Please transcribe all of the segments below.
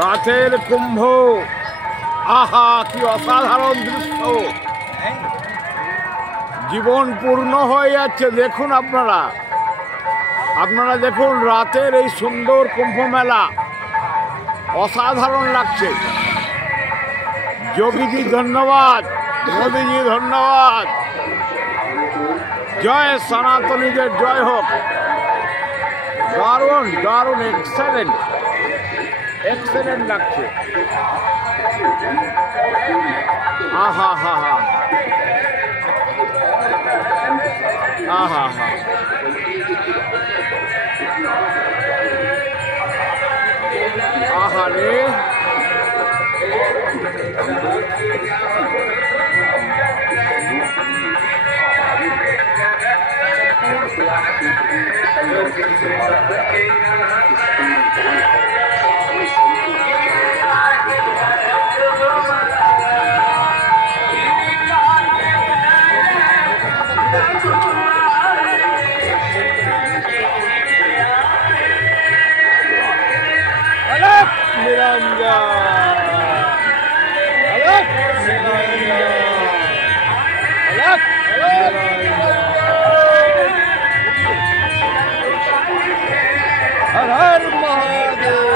রাতের কুম্ভ, আহা কি অসাধারণ দৃশ্য। জীবন পূর্ণ হয়ে যাচ্ছে। দেখুন আপনারা দেখুন রাতের এই সুন্দর কুম্ভ মেলা, অসাধারণ লাগছে। যোগীজি ধন্যবাদ, মোদীজি ধন্যবাদ। জয় সনাতনীদের জয় হোক। দারুণ দারুণ, এক্সেলেন্ট এক্সেলেন্ট লাগছে। আহা হা হা, আহা হা, আহা রে। हर हर महादेव।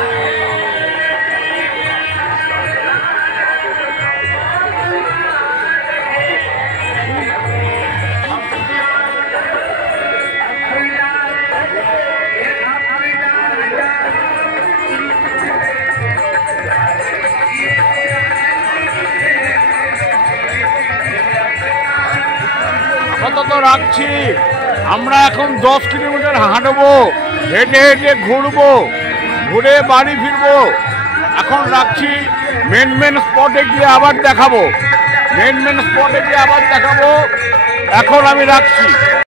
আপাতত রাখছি। আমরা এখন 10 কিলোমিটার হাঁটবো, হেঁটে হেঁটে ঘুরবো, ঘুরে বাড়ি ফিরবো। এখন রাখছি। মেন স্পটে গিয়ে আবার দেখাবো। এখন আমি রাখছি।